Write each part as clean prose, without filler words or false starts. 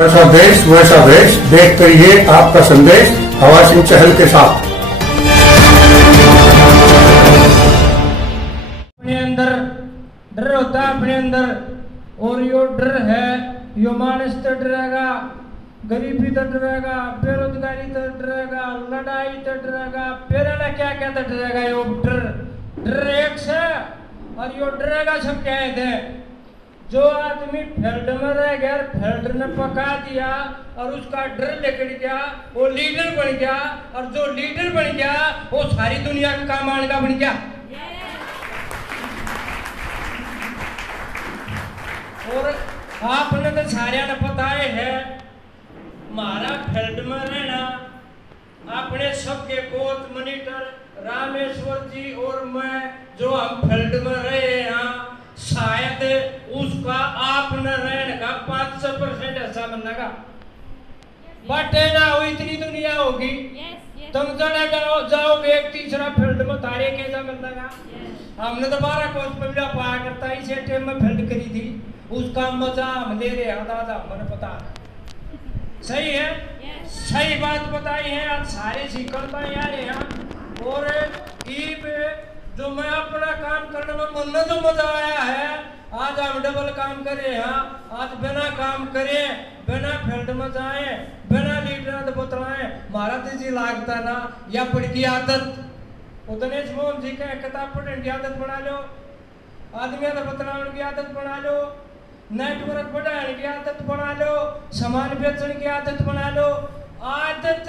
जैसा देश वैसा वेश, देख करिए आपका संदेश हवा सिंह चहल के साथ। अपने अंदर डर होता है, अपने अंदर, और यो डर है, यो मानस तो डरेगा, गरीबी तो डरेगा, बेरोजगारी तो डरेगा, लड़ाई तो डरेगा, पेरा क्या क्या तो डरेगा। यो डर डर एक से, और यो डरेगा सब क्या है। जो आदमी फील्ड में रह गया, फील्ड ने पका दिया और उसका डर निकल गया, वो लीडर बन गया, और जो लीडर बन गया वो सारी दुनिया का काम आने का बन गया। और आपने तो सारे ने पता है, हमारा फील्ड में रहना, अपने सबके कोच मॉनिटर रामेश्वर जी और मैं जो हम फील्ड में रहे हैं, शायद उसका आपने रहने का 500% ऐसा बनने का बटे ना हो, इतनी दुनिया होगी। तुम चले जाओगे एक तीसरा फील्ड में, तारे कैसा मिलने का। हमने तो 12 कोच में पाया करता है, इसे टाइम में फील्ड करी थी, उसका मजा हम ले रहे हैं, दादा मैंने पता है। सही है, सही बात बताई है। आज सारे सीखता यार यहाँ, और जो मैं अपना काम करने में मन जो मजा आया है, आज हम डबल काम करे हैं, आज बिना काम करे, बिना फील्ड में जाए, बिना लीडर बतलाए, मारा जी लागता ना, या पढ़ की आदत उतने मोहन जी का किताब पढ़ने की आदत बना लो, आदमी बतलाने की आदत बना लो, नेटवर्क बढ़ाने की आदत बना लो, सामान बेचने की आदत बना लो। आदत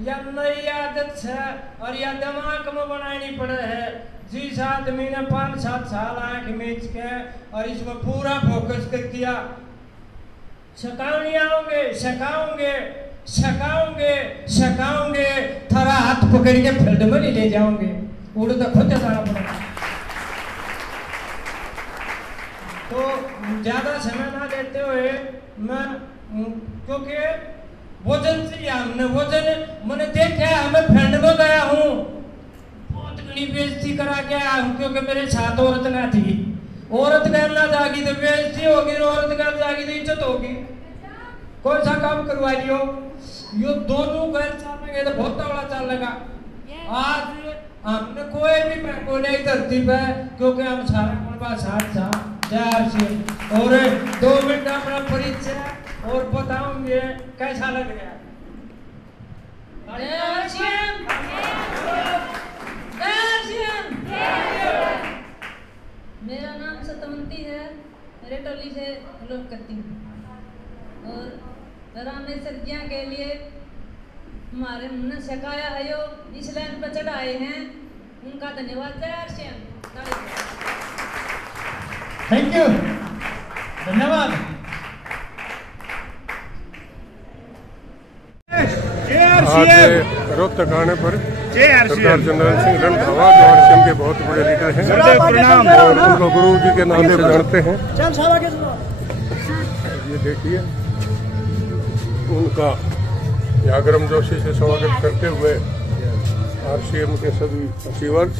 या नई आदत है, और या दिमाग में बनानी पड़े है। जिस आदमी ने 5-7 साल आंख मीच के और इसमें पूरा फोकस कर दिया, सकाऊंगे सकाऊंगे सकाऊंगे सकाऊंगे, थारा हाथ पकड़ के फील्ड में नहीं ले जाओगे, उड़ तो खुद जाना पड़ेगा। तो ज्यादा समय ना देते हुए मैं, क्योंकि वजन से हमने वजन मैंने देखा, हमें फील्ड में गया हूँ, बहुत घनी बेइज्जती करा के आया हूँ, क्योंकि मेरे साथ औरत ना थी। औरत घर ना जागी तो बेइज्जती होगी, औरत घर जागी तो इज्जत होगी। कौन सा काम करवा लियो, यो दोनों घर चलेंगे तो बहुत तगड़ा चलेगा। आज हमने कोई भी पैको नहीं धरती पे, क्योंकि हम सारा कुनबा साथ था। और 2 मिनट अपना परिचय और बताऊंगे कैसा लग रहा है। मेरा नाम सतवंती है, रेटोली से लोग करती हूँ, और रामेश्वर जी के लिए हमारे मुन्ने सिखाया है, यो इस लाइन पर चढ़ाए हैं, उनका धन्यवाद। जय श्याम, थैंक यू, धन्यवाद। आज रोहतक आने पर सरदार जनरल सिंह रणधावा जो आरसीएम के बहुत बड़े लीडर हैं, और उनको गुरु जी के नाम से जानते हैं। ये देखिए उनका यहाँ गर्मजोशी से स्वागत करते हुए आरसीएम के सभी achievers,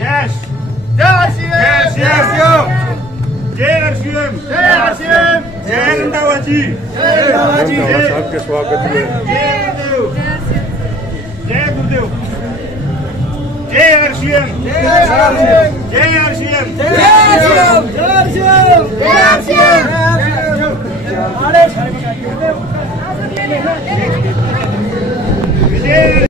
Yes! Yes, yes, yo! जय आरसीएम, जय आरसीएम, जय रंधावा जी, जय रंधावा जी, रंधावा साहब के स्वागत में जय गुरुदेव, जय गुरुदेव, जय आरसीएम, जय आरसीएम, जय आरसीएम, जय आरसीएम, जय आरसीएम, जय आरसीएम, जय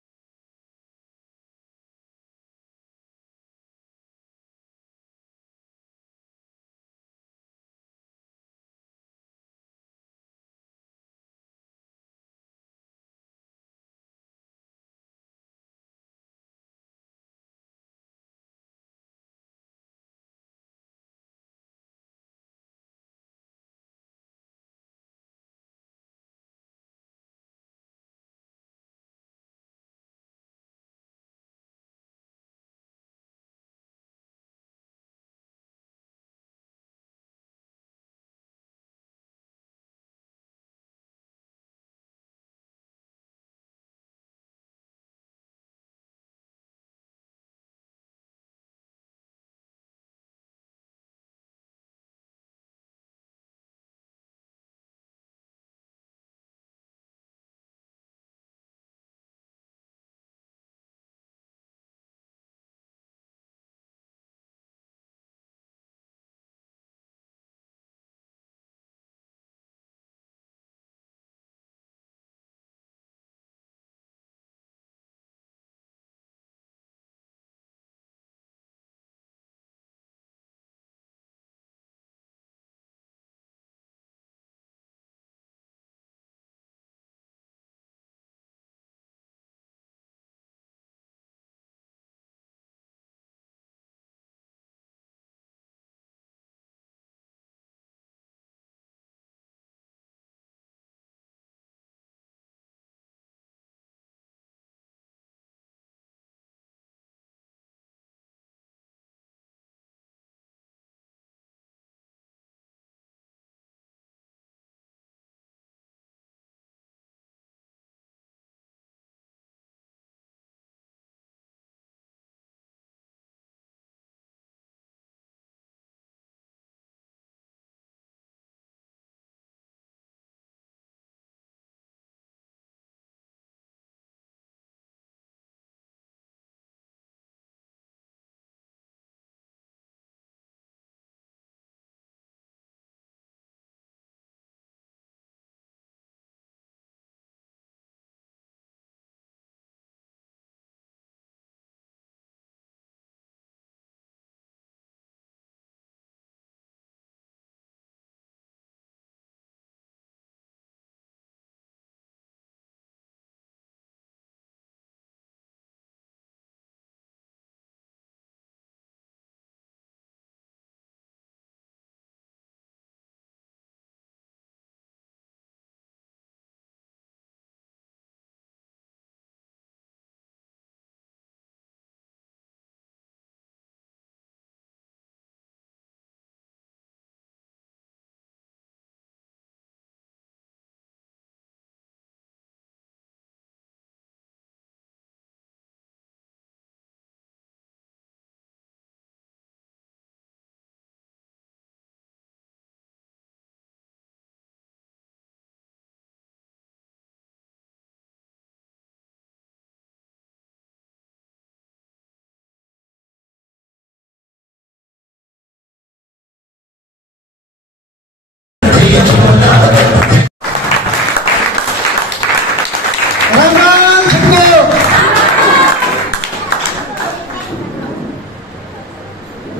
राम राम सबको।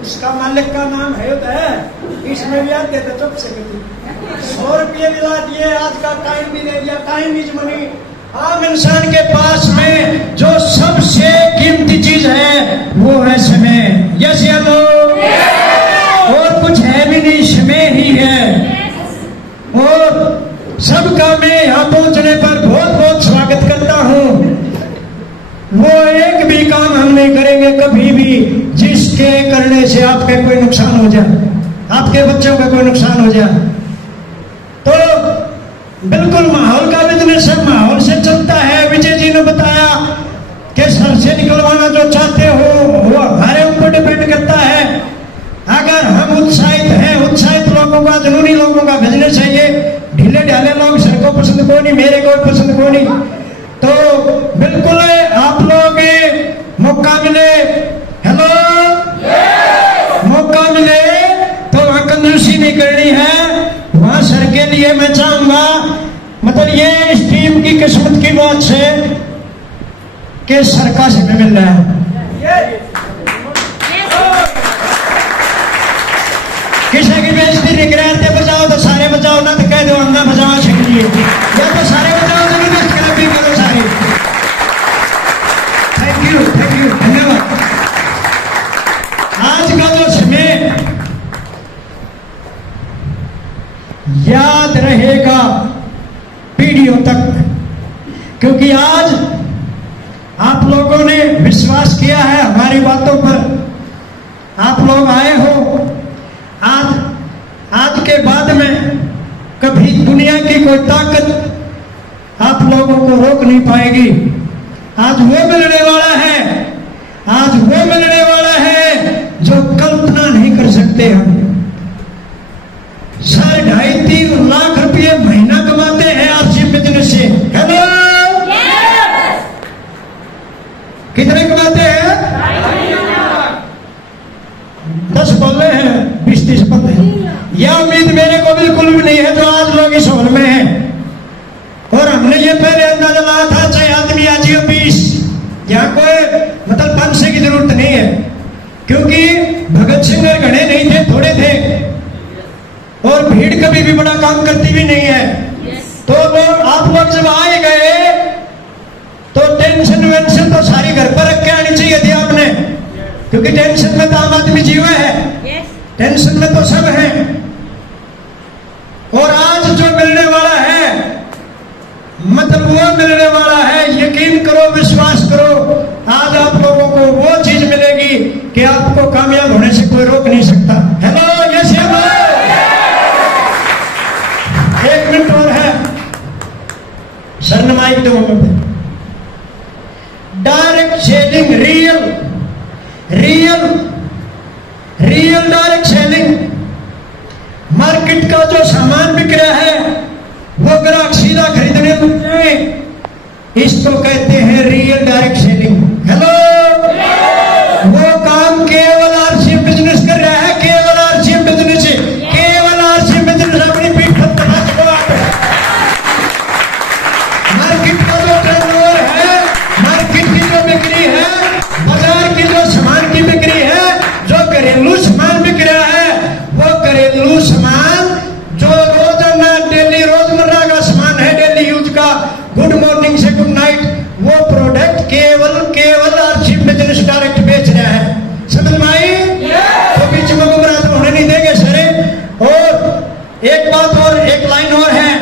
उसका मालिक का नाम है इसमें भी आते थे चुप से 100 रुपये मिला दिए, आज का टाइम भी ले लिया। Time is money. आम इंसान के पास में जो सबसे कीमती चीज है वो है समय। यस या नो? और कुछ है भी नहीं, समय ही है। और सबका मैं यहाँ पहुंचने पर बहुत बहुत स्वागत करता हूँ। वो एक भी काम हम नहीं करेंगे कभी भी जिसके करने से आपके कोई नुकसान हो जाए, आपके बच्चों का कोई नुकसान हो जाए। तो बिल्कुल माहौल का बिजनेस है, माहौल से चलता है। विजय जी ने बताया कि सर से निकलवाना जो चाहते हो वो हमारे ऊपर डिपेंड करता है। अगर हम उत्साहित हैं, उत्साहित लोगों का, जुनूनी लोगों का बिजनेस है ये। ढीले ढाले लोग सर को पसंद को नहीं, मेरे को पसंद को नहीं। तो बिल्कुल आप लोग मौका मिले, हेलो, मौका मिले तो वहां कंजूसी नहीं करनी है। वहां सर के लिए मैं चाहूंगा, मतलब ये इस टीम की किस्मत की बात है कि सर का समय मिल रहा है। किसी की बेइज्जती नहीं कराते, बजाओ तो सारे बजाओ, ना तो कह दो हम ना बजाओ छिड़िए, या तो सारे बजाओ जबरदस्त करा भी करो सारे। थैंक यू, धन्यवाद। आज का जो समय याद रहेगा पीढ़ियों तक, क्योंकि आज आप लोगों ने विश्वास किया है हमारी बातों पर। आप लोग आए हो। आज के बाद में कभी दुनिया की कोई ताकत आप लोगों को रोक नहीं पाएगी। आज वो मिलने वाला है, आज वो मिलने वाला है जो कल्पना नहीं कर सकते हम। 2.5-3 लाख रुपये महीना कमाते हैं आरसी बिजनेस से। हेलो, कितने कमाते हैं? 10 बोले हैं, 20-30 बोले हैं। यह उम्मीद मेरे को बिल्कुल भी नहीं है जो आज लोग इस हॉल में हैं। और हमने ये पहले अंदाजा लगाया था चाहे आदमी आ जियो 20, यहाँ कोई मतलब 500 की जरूरत नहीं है, क्योंकि भगत सिंह घने नहीं थे, थोड़े थे। और भीड़ कभी भी बड़ा काम करती भी नहीं है। तो आप लोग जब आए गए तो टेंशन वेंशन तो सारी घर पर रख के आनी चाहिए थी आपने, क्योंकि टेंशन में तो आम आदमी जीवा है, टेंशन में तो सब है। और आज जो मिलने वाला है, मतलब वो मिलने वाला है, यकीन करो, विश्वास करो। आज आप लोगों को वो चीज मिलेगी कि आपको कामयाब होने से कोई रोक नहीं सकता। हेलो, यस या नो? 1 मिनट और है सर, नमाइक दो minute. Direct selling, real direct selling. Market का जो सामान बिक रहा है वो ग्राहक सीधा खरीदने लगते हैं, इसको कहते हैं रियल डायरेक्ट सेलिंग। हेलो, वो काम केवल आरसी बिजनेस कर रहा है, केवल आरसी बिजनेस, केवल आरसी बिजनेस। अपनी पीठ पर दबा सको आप। मार्केट का जो टर्नओवर है, मार्केट की जो बिक्री है, बाजार की जो सामान की बिक्री है, जो घरेलू सामान बिक रहा है, वो घरेलू सामान जो रोजाना डेली रोजमर्रा का सामान है, डेली यूज का, गुड मॉर्निंग से गुड नाइट, वो प्रोडक्ट केवल आरसी बिजनेस डायरेक्ट बेच रहा है। समझ में आई? तो बीच में गुमराह तो होने नहीं देंगे सरे। और एक बात और, एक लाइन और है।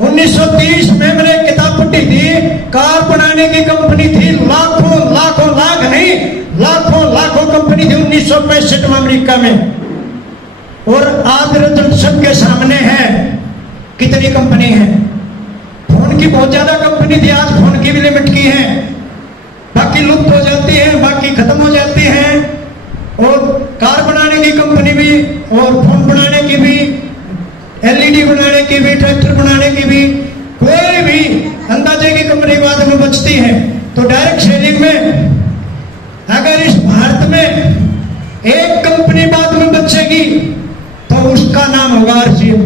1930 में मैंने एक किताब पढ़ी थी, कार बनाने की कंपनी थी, लाखों कंपनी थी 1965 में अमेरिका में। और आज रिजल्ट सबके सामने है, कितनी कंपनी है। फोन की बहुत ज्यादा कंपनी थी, आज फोन की भी लिमिट की है, बाकी लुप्त हो जाती है, बाकी खत्म हो जाती है। और कार बनाने की कंपनी भी, और फोन बनाने की भी, एलईडी बनाने की भी, ट्रैक्टर बनाने की भी, कोई भी अंदाजे की कंपनी बाद में बचती है। तो डायरेक्ट सेलिंग में अगर इस भारत में एक कंपनी बाद में बचेगी तो उसका नाम होगा आरसीएम।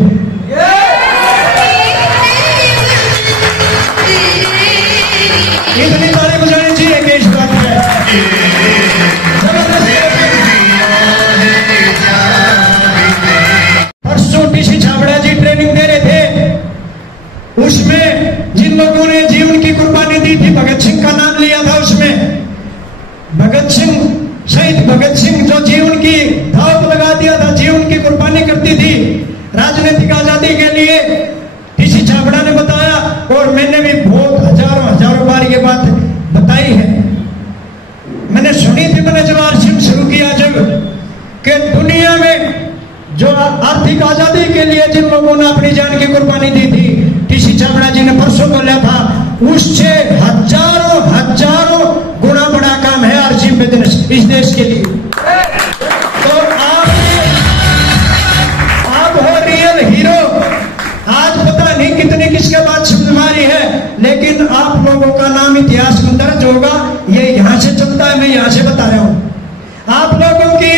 उसमें जिन लोगों ने जीवन की कुर्बानी दी थी, भगत सिंह का नाम लिया था उसमें। भगत सिंह, शहीद भगत सिंह जो जीवन की दांव पे लगा दिया था, जीवन की कुर्बानी करती थी राजनीतिक आजादी के लिए। टीसी छाबड़ा ने बताया और मैंने भी बहुत हजारों बार ये बात बताई है। मैंने सुनी थी, मैंने जब आरसीएम शुरू किया जब, कि दुनिया में जो आर्थिक आजादी के लिए जिन लोगों ने अपनी जान की कुर्बानी दी थी, टीसी छाबड़ा जी ने परसों बोला था, उससे हजारों गुना बड़ा काम है आरसीएम बिजनेस इस देश के लिए। तो आप हो रियल हीरो। आज पता नहीं कितनी किसके बाद समझ मारी है, लेकिन आप लोगों का नाम इतिहास में दर्ज होगा। ये यहां से चलता है, मैं यहां से बता रहा हूं। आप लोगों की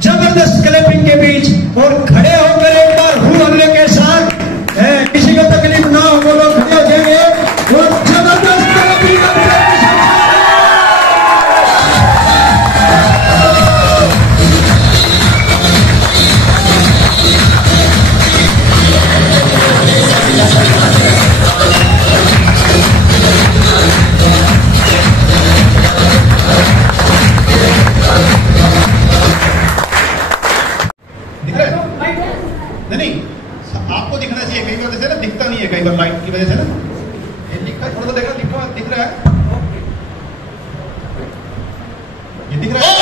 जबरदस्त क्लैपिंग के बीच और खड़े होकर एक बार हू हल्ले के साथ, किसी को तकलीफ ना हो, वो लोग खड़े हो जाएंगे और जबरदस्त क्लैपिंग आपको दिखना चाहिए। कई बार जैसे ना दिखता नहीं है, कई बार लाइट की वजह से ना ये लिखा, थोड़ा सा देखना, दिख रहा है, ये दिख रहा है।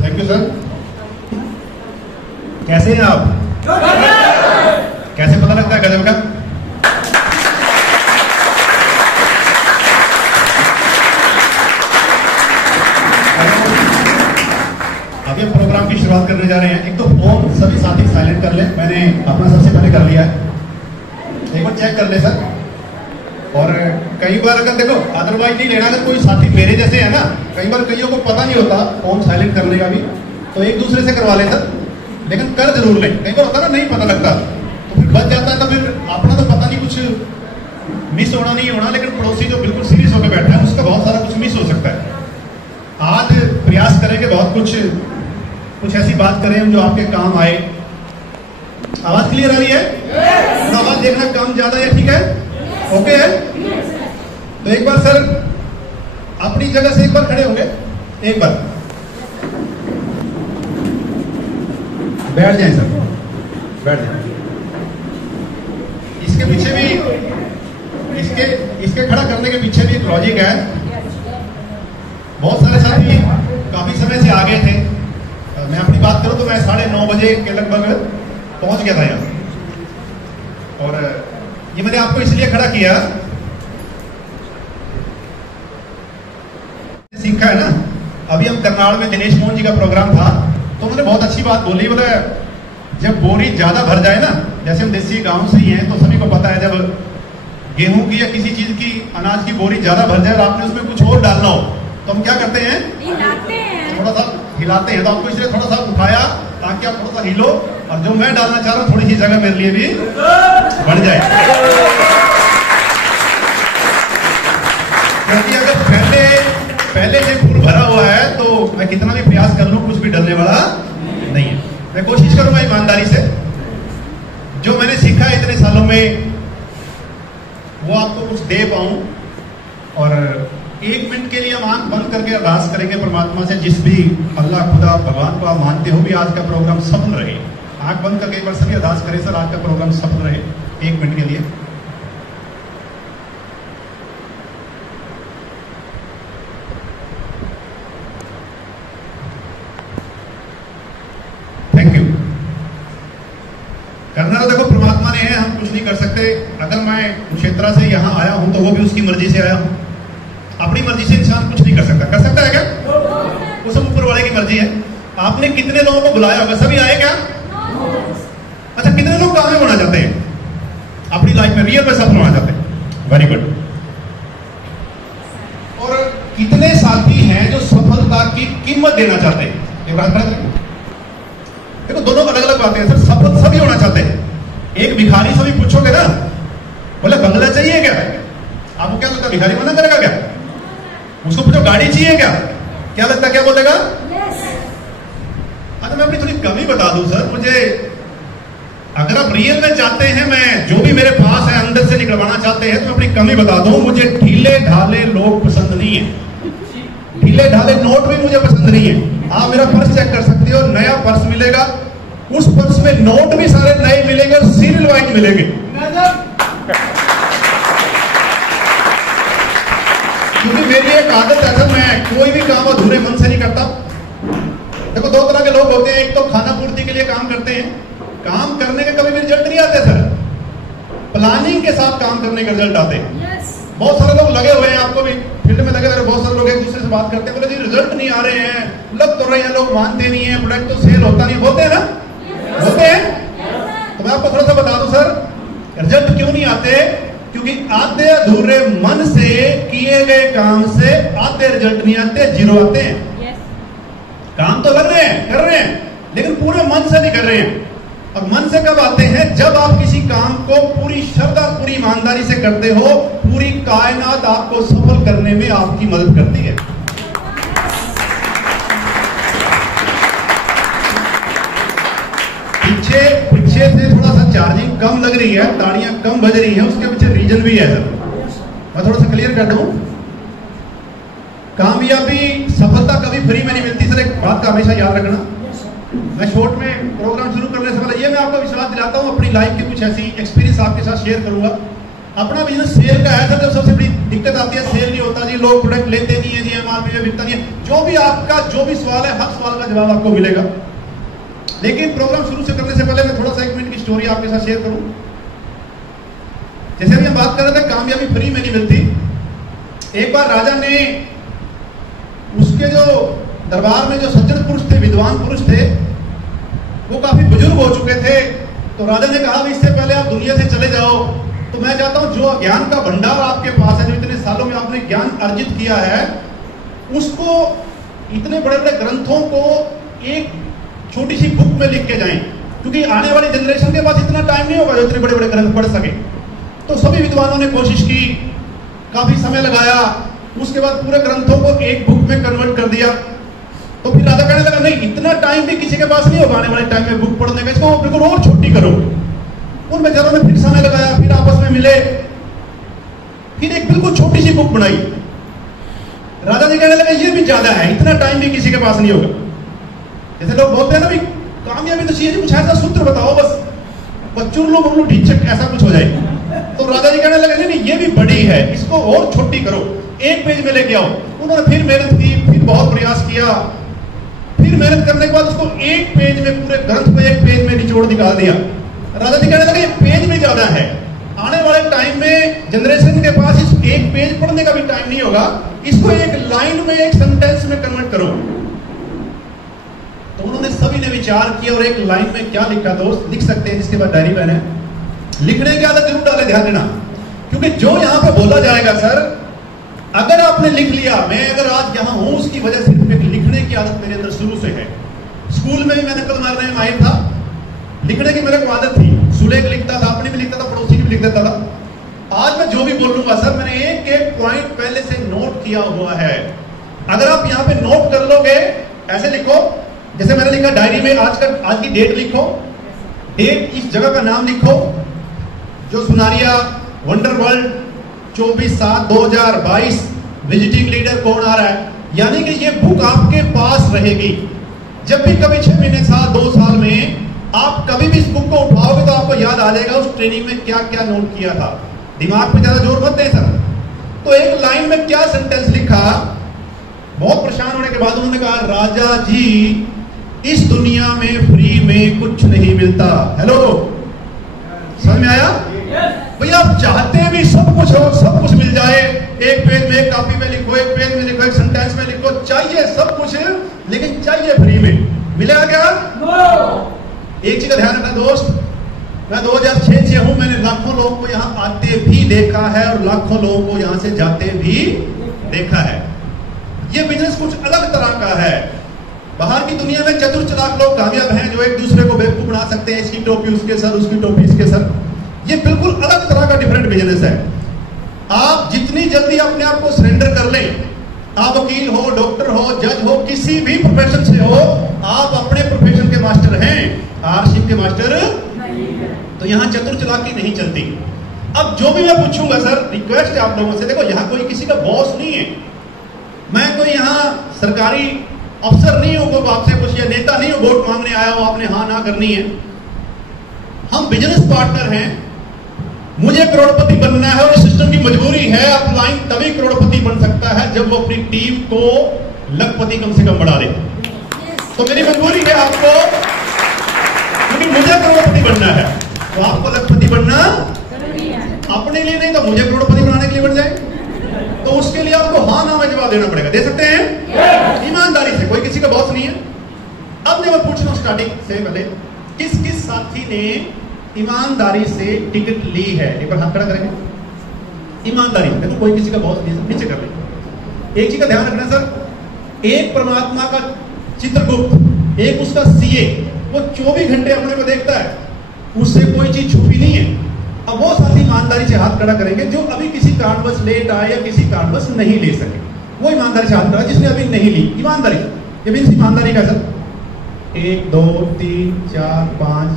Thank you sir. कैसे हैं आप? कैसे पता लगता है गजब का? अभी हम प्रोग्राम की शुरुआत करने जा रहे हैं। एक तो फोन सभी साथी साइलेंट कर ले, मैंने अपना सबसे पहले कर लिया है, एक बार चेक कर ले सर। और कई बार अगर देखो अदरवाइज नहीं लेना, अगर कोई साथी मेरे जैसे है ना, कई बार कईयों को पता नहीं होता फोन साइलेंट करने का भी, तो एक दूसरे से करवा ले सर, लेकिन कर जरूर ले। कई बार होता ना, नहीं पता लगता तो फिर बच जाता है, तो फिर अपना तो पता नहीं, कुछ मिस होना नहीं होना, लेकिन पड़ोसी जो बिल्कुल सीरियस होकर बैठा है उसका बहुत सारा कुछ मिस हो सकता है। आज प्रयास करेंगे बहुत कुछ ऐसी बात करें हम जो आपके काम आए। आवाज क्लियर आ रही है? आवाज देखना कम ज्यादा है, ठीक है, ओके है? तो एक बार सर अपनी जगह से एक बार खड़े होंगे, एक बार बैठ जाएं सर, बैठ जाएं। इसके पीछे भी इसके खड़ा करने के पीछे भी एक लॉजिक है। बहुत सारे साथी काफी समय से आ गए थे। मैं अपनी बात करूं तो मैं 9:30 बजे के लगभग पहुंच गया था यहाँ, और ये मैंने आपको इसलिए खड़ा किया, सीखा है ना। अभी हम करनाल में दिनेश मोहन जी का प्रोग्राम था, तो उन्होंने बहुत अच्छी बात बोली, बोला जब बोरी ज्यादा भर जाए ना, जैसे हम देसी गांव से ही हैं तो सभी को पता है, जब गेहूं की या किसी चीज की, अनाज की बोरी ज्यादा भर जाए और आपने उसमें कुछ और डालना हो, तो हम क्या करते हैं? थोड़ा सा हिलाते हैं। तो आपको इसलिए थोड़ा सा उठाया ताकि आप थोड़ा सा हिलो, और जो मैं डालना चाह रहा हूं थोड़ी सी जगह मेरे लिए भी बढ़ जाए। क्योंकि अगर पहले से फूल भरा हुआ है तो मैं कितना भी प्रयास कर लूं, कुछ भी डलने वाला नहीं है। मैं कोशिश करूंगा ईमानदारी से, जो मैंने सीखा है इतने सालों में वो आपको कुछ दे पाऊं। और 1 मिनट के लिए हम आंख बंद करके अरदास करेंगे परमात्मा से, जिस भी अल्लाह खुदा भगवान को आप मानते हो भी, आज का प्रोग्राम सफल रहे। आंख बंद करके एक बार सभी अरदास करें, सर आज का प्रोग्राम सफल रहे 1 मिनट के लिए। Thank you. करना तो देखो परमात्मा ने है, हम कुछ नहीं कर सकते। अगर मैं क्षेत्र से यहाँ आया हूं तो वो भी उसकी मर्जी से आया हूं। अपनी मर्जी से इंसान कुछ नहीं कर सकता। कर सकता है क्या? वो सब ऊपर वाले की मर्जी है। आपने कितने लोगों को बुलाया होगा? सभी आए क्या? अच्छा, कितने लोग कामयाब होना चाहते हैं अपनी लाइफ में, रियल में सफल होना चाहते हैं? Very good. और कितने साथी हैं जो सफलता की कीमत देना चाहते हैं? एक बात देखो, दोनों अलग अलग बातें हैं सर। सफल सभी होना चाहते हैं। एक भिखारी से भी पूछोगे ना, बोले बंगला चाहिए क्या? आपको क्या लगता है भिखारी मना करेगा क्या? उसको पूछो गाड़ी चाहिए क्या, क्या लगता है क्या बोलेगा? अच्छा मैं अपनी थोड़ी कमी बता दूं सर, मुझे अगर आप रियल में चाहते हैं, मैं जो भी मेरे पास है अंदर से निकलवाना चाहते हैं, तो मैं अपनी कमी बता दूं, मुझे ढीले ढाले लोग पसंद नहीं है, ढीले ढाले नोट भी मुझे पसंद नहीं है। आप मेरा पर्स चेक कर सकते हो, नया पर्स मिलेगा, उस पर्स में नोट भी सारे नए मिलेंगे और सीरियल वाइज मिलेंगे। क्योंकि मेरी एक आदत है सर, मैं कोई भी काम अधूरे मन से नहीं करता। देखो दो तरह के लोग होते हैं, एक तो खाना पूर्ति के लिए काम करते हैं, काम करने के कभी भी रिजल्ट नहीं आते सर, प्लानिंग के साथ काम करने के रिजल्ट आते हैं। बहुत सारे लोग लगे हुए हैं, आपको भी फील्ड में लगे हुए, बहुत सारे लोग एक दूसरे से बात करते हैं, बोले जी रिजल्ट नहीं आ रहे हैं, लग तो रहे हैं, लोग मानते नहीं है, प्रोडक्ट तो सेल होता नहीं, बोलते हैं ना, बोलते हैं। तो मैं आपको थोड़ा सा बता दूं सर, रिजल्ट क्यों नहीं आते? क्योंकि आधे अधूरे मन से किए गए काम से आधे रिजल्ट नहीं आते, जीरो आते हैं। काम तो कर रहे हैं, लेकिन पूरे मन से नहीं कर रहे हैं। और मन से कब आते हैं? जब आप किसी काम को पूरी श्रद्धा, पूरी ईमानदारी से करते हो, पूरी कायनात आपको सफल करने में आपकी मदद करती है। पीछे से थोड़ा सा चार्जिंग कम लग रही है, ताड़ियां कम बज रही है, उसके पीछे रीजन भी है सर। मैं थोड़ा सा क्लियर कर दूं, कामयाबी, सफलता कभी फ्री में नहीं मिलती सर, एक बात का हमेशा याद रखना। मैं शॉर्ट में प्रोग्राम शुरू करने से पहले ये मैं आपको विश्वास दिलाता हूँ, अपनी लाइफ की कुछ ऐसी एक्सपीरियंस आपके साथ शेयर करूंगा। अपना बिजनेस सेल का है सर, जब सबसे बड़ी दिक्कत आती है सेल नहीं होता जी, लोग प्रोडक्ट लेते नहीं है जी, एमआरपी में बिकता नहीं है। जो भी आपका जो भी सवाल है, हर सवाल का जवाब आपको मिलेगा। लेकिन प्रोग्राम शुरू से करने से पहले मैं थोड़ा सा 1 मिनट की स्टोरी आपके साथ शेयर करूं। जैसे अभी हम बात कर रहे थे, कामयाबी फ्री में नहीं मिलती। एक बार राजा ने, उसके जो दरबार में जो सज्जन पुरुष थे, विद्वान पुरुष थे, वो काफी बुजुर्ग हो चुके थे। तो राजा ने कहा इससे पहले आप दुनिया से चले जाओ, तो मैं चाहता हूं जो ज्ञान का भंडार आपके पास है, जो इतने सालों में आपने ज्ञान अर्जित किया है, उसको, इतने बड़े बड़े ग्रंथों को एक छोटी सी बुक में लिख के जाएं, क्योंकि आने वाली जनरेशन के पास इतना टाइम नहीं होगा जो इतने बड़े बड़े ग्रंथ पढ़ सके। तो सभी विद्वानों ने कोशिश की, काफी समय लगाया, उसके बाद पूरे ग्रंथों को एक बुक में कन्वर्ट कर दिया। तो फिर राजा कहने लगा नहीं, इतना टाइम भी किसी के पास नहीं होगा आने वाले टाइम में बुक पढ़ने का, इसको बिल्कुल और छोटी करो। उन बेचारों ने फिर समय लगाया, फिर आपस में मिले, फिर एक बिल्कुल छोटी सी बुक बनाई। राजा जी कहने लगा ये भी ज्यादा है, इतना टाइम भी किसी के पास नहीं होगा। जैसे लोग बोलते हैं ना भाई कामयाबी तो चाहिए, कुछ ऐसा सूत्र बताओ बस, बच्चों लोग ढीचक ऐसा कुछ हो जाए। तो राजा जी कहने लगे नहीं ये भी बड़ी है, इसको और छोटी करो, 1 पेज में लेके आओ। उन्होंने फिर मेहनत की, फिर बहुत प्रयास किया, फिर मेहनत करने के बाद उसको 1 पेज में, पूरे ग्रंथ को 1 पेज में निचोड़ निकाल दिया। राजा जी कहने लगे ये पेज में ज्यादा है, आने वाले टाइम में जनरेशन के पास इस 1 पेज पढ़ने का भी टाइम नहीं होगा, इसको एक लाइन में, एक सेंटेंस में कन्वर्ट करो। तो उन्होंने सभी ने विचार किया और एक लाइन में क्या लिखा, दोस्त लिख सकते हैं जिसके बाद डायरी पेन है, लिखने की आदत जरूर डालें, ध्यान देना, क्योंकि जो यहां पे बोला जाएगा सर, अगर आपने लिख लिया, मैं अगर आज यहां हूं उसकी वजह सिर्फ एक लिखने की आदत मेरे अंदर शुरू से है। स्कूल में भी मैं नकल मारने में माहिर था, लिखने की मेरे को आदत थी, सुलेख लिखता था, अपनी भी लिखता था, पड़ोसी की भी लिख देता था। आज मैं जो भी बोलूंगा सर, मैंने एक एक पॉइंट पहले से नोट किया हुआ है। अगर आप यहां पे नोट कर लोगे, ऐसे लिखो जैसे मैंने लिखा डायरी में, आज की डेट लिखो, डेट, इस जगह का नाम लिखो, जो Sunaria wonder world 24/7/2022 visiting leader कौन आ रहा है, यानी कि ये बुक आपके पास रहेगी। जब भी कभी 6 महीने, साल, 2 साल में आप कभी भी इस बुक को उठाओगे तो आपको याद आ जाएगा उस ट्रेनिंग में क्या क्या नोट किया था। दिमाग पे ज्यादा जोर मत दें सर। तो एक लाइन में क्या सेंटेंस लिखा, बहुत परेशान होने के बाद उन्होंने कहा राजा जी इस दुनिया में फ्री में कुछ नहीं मिलता। हेलो, समझ में आया? भैया आप चाहते भी सब कुछ हो, सब कुछ मिल जाए, 1 पेज में, एक कॉपी में लिखो, 1 पेज में लिखो, 1 सेंटेंस में लिखो, चाहिए सब कुछ, लेकिन चाहिए फ्री में। मिलेगा क्या? एक चीज का ध्यान रखना दोस्त, मैं 2006 से हूं, मैंने लाखों लोगों को यहां आते भी देखा है और लाखों लोगों को यहां से जाते भी देखा है। ये बिजनेस कुछ अलग तरह का है। बाहर की दुनिया में चतुर चालाक लोग कामयाब हैं जो एक दूसरे को बेवकूफ बना सकते हैं, इसकी टोपी उसके सर, उसकी टोपी इसके सर। ये बिल्कुल अलग तरह का डिफरेंट बिजनेस है। आप जितनी जल्दी अपने आप को सरेंडर कर लें, आप वकील हो, डॉक्टर हो, जज हो, किसी भी प्रोफेशन से हो, आप अपने प्रोफेशन के मास्टर हैं, आरसीएम के मास्टर। तो यहाँ चतुर चालाकी नहीं चलती। अब जो भी मैं पूछूंगा सर, रिक्वेस्ट है आप लोगों से, देखो यहाँ कोई किसी का बॉस नहीं है, मैं कोई यहाँ सरकारी अफसर नहीं हूं, कोई आपसे कुछ या नेता नहीं हूं, वोट मांगने आया हो आपने हाँ ना करनी है। हम बिजनेस पार्टनर हैं, मुझे करोड़पति बनना है और सिस्टम की मजबूरी है। अपलाइन तभी करोड़पति बन सकता है जब वो अपनी टीम को लखपति कम से कम बढ़ा दे। तो मेरी मजबूरी है आपको, क्योंकि मुझे करोड़पति बनना है, तो आपको लखपति बनना अपने लिए नहीं तो मुझे करोड़पति बनाने के लिए बन जाए, तो उसके लिए आपको हाँ ना में जवाब देना पड़ेगा। दे सकते हैं ईमानदारी से, कोई किसी का बॉस नहीं है। अब मैं पूछ रहा हूं स्टार्टिंग से पहले, किस किस साथी ने ईमानदारी से टिकट ली है? एक बार हाथ खड़ा करेंगे। ईमानदारी, देखो कोई किसी का बॉस नहीं है, नीचे कर ले। एक चीज का ध्यान रखना सर, एक परमात्मा का चित्रगुप्त, एक उसका सीए, वो 24 घंटे अपने को देखता है, उससे कोई चीज छुपी नहीं है। अब वो साथी ईमानदारी से हाथ खड़ा करेंगे जो अभी किसी कारणवश लेट आए या किसी कारणवश नहीं ले सके, वो ईमानदारी से हाथ खड़ा, जिसने अभी नहीं ली। ईमानदारी, ये मीन्स ईमानदारी का सर 1 2 3 4 5,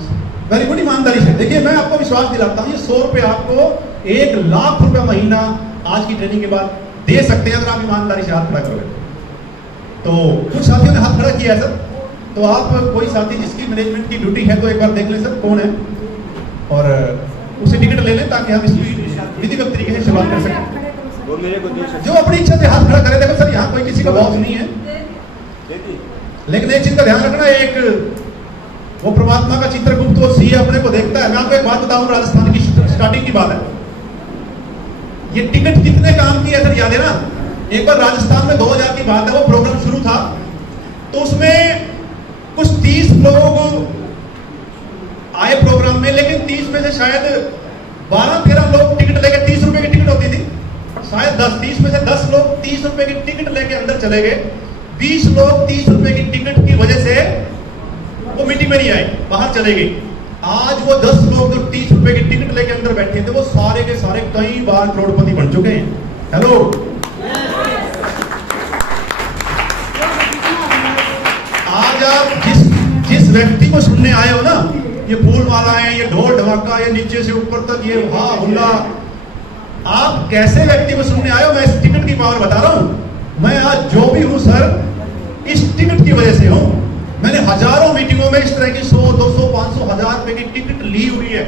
वेरी गुड, ईमानदारी से। देखिए मैं आपको विश्वास दिलाता हूं, ये 100 रुपए आपको 1 लाख रुपया महीना आज की ट्रेनिंग के बाद दे सकते हैं अगर आप ईमानदारी से हाथ खड़ा करोगे। तो कुछ साथियों ने हाथ खड़ा किया है सर, तो आप कोई साथी जिसकी मैनेजमेंट की ड्यूटी है तो एक बार देख लें सर कौन है, और उसे टिकट ले लें ताकि हम इसकी विधिवत तरीके से शुरुआत कर सकें। जो अपनी इच्छा से हाथ खड़ा करे। देखो सर यहाँ कोई किसी का बॉस नहीं है, लेकिन एक चीज का ध्यान रखना, एक वो परमात्मा का चित्रगुप्त वो सीए अपने को देखता है। मैं आपको एक बात बताऊं, राजस्थान की स्टार्टिंग की बात है, ये टिकट कितने काम की है सर याद है ना? एक बार राजस्थान में 2000 की बात है, वो प्रोग्राम शुरू था, तो उसमें कुछ 30 लोग आए प्रोग्राम में, लेकिन 30 में से शायद 12-13 लोग टिकट लेके, 30 रुपए की टिकट होती थी, शायद 30 में से 10 लोग 30 रुपए की टिकट लेके अंदर चले गए, 20 लोग 30 रुपए की टिकट की वजह से वो मीटिंग में नहीं आए, बाहर चले गए। आज वो 10 लोग जो 30 रुपए की टिकट लेके अंदर बैठे थे, वो सारे के सारे कई बार करोड़पति बन चुके हैं। हेलो, आज आप जिस व्यक्ति को सुनने आए हो ना, ये फूल माला है, ये ढोल ढमाका, ये नीचे से ऊपर तक ये हा हुल्ला, आप कैसे व्यक्ति को सुनने आए हो? मैं इस टिकट की पावर बता रहा हूं। मैं आज जो भी हूं सर, इस टिकट की वजह से हूं। मैंने हजारों मीटिंगों में इस तरह की 100, 200, 500, 1000 रुपए की टिकट ली हुई है।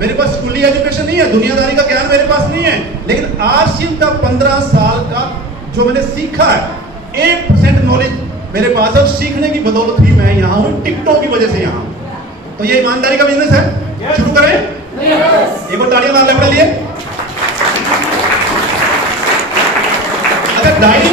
मेरे पास स्कूली एजुकेशन नहीं है, दुनियादारी का ज्ञान मेरे पास नहीं है, लेकिन आरसीएम का 15 साल का जो मैंने सीखा है, 1% नॉलेज मेरे पास है, और सीखने की बदौलत ही मैं यहाँ हूँ, टिकटों की वजह से यहाँ हूँ। तो ये ईमानदारी का बिजनेस है। शुरू करें? एक बार तालियां मार लें अपने लिए। अगर डायरी